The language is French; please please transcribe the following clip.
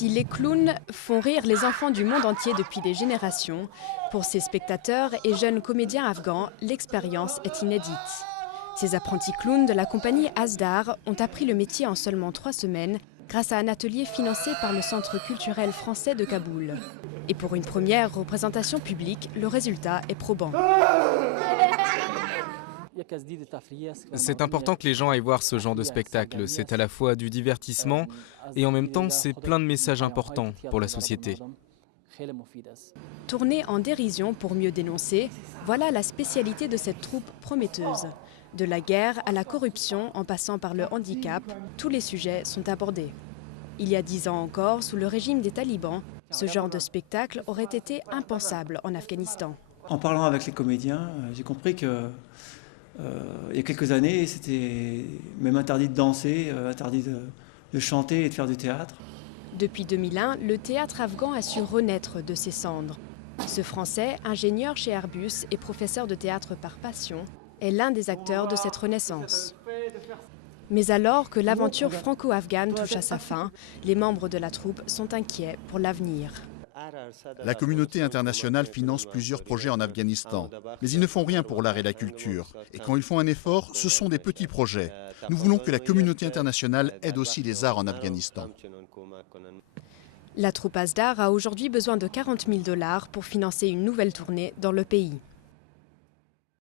Si les clowns font rire les enfants du monde entier depuis des générations, pour ces spectateurs et jeunes comédiens afghans, l'expérience est inédite. Ces apprentis clowns de la compagnie Asdar ont appris le métier en seulement 3 semaines grâce à un atelier financé par le Centre culturel français de Kaboul. Et pour une première représentation publique, le résultat est probant. C'est important que les gens aillent voir ce genre de spectacle. C'est à la fois du divertissement et en même temps c'est plein de messages importants pour la société. Tourner en dérision pour mieux dénoncer, voilà la spécialité de cette troupe prometteuse. De la guerre à la corruption, en passant par le handicap, tous les sujets sont abordés. Il y a 10 ans encore, sous le régime des talibans, ce genre de spectacle aurait été impensable en Afghanistan. En parlant avec les comédiens, j'ai compris que il y a quelques années, c'était même interdit de danser, interdit de chanter et de faire du théâtre. Depuis 2001, le théâtre afghan a su renaître de ses cendres. Ce Français, ingénieur chez Airbus et professeur de théâtre par passion, est l'un des acteurs de cette renaissance. Mais alors que l'aventure franco-afghane touche à sa fin, les membres de la troupe sont inquiets pour l'avenir. La communauté internationale finance plusieurs projets en Afghanistan, mais ils ne font rien pour l'art et la culture. Et quand ils font un effort, ce sont des petits projets. Nous voulons que la communauté internationale aide aussi les arts en Afghanistan. La troupe Asdar a aujourd'hui besoin de 40 000 $ pour financer une nouvelle tournée dans le pays.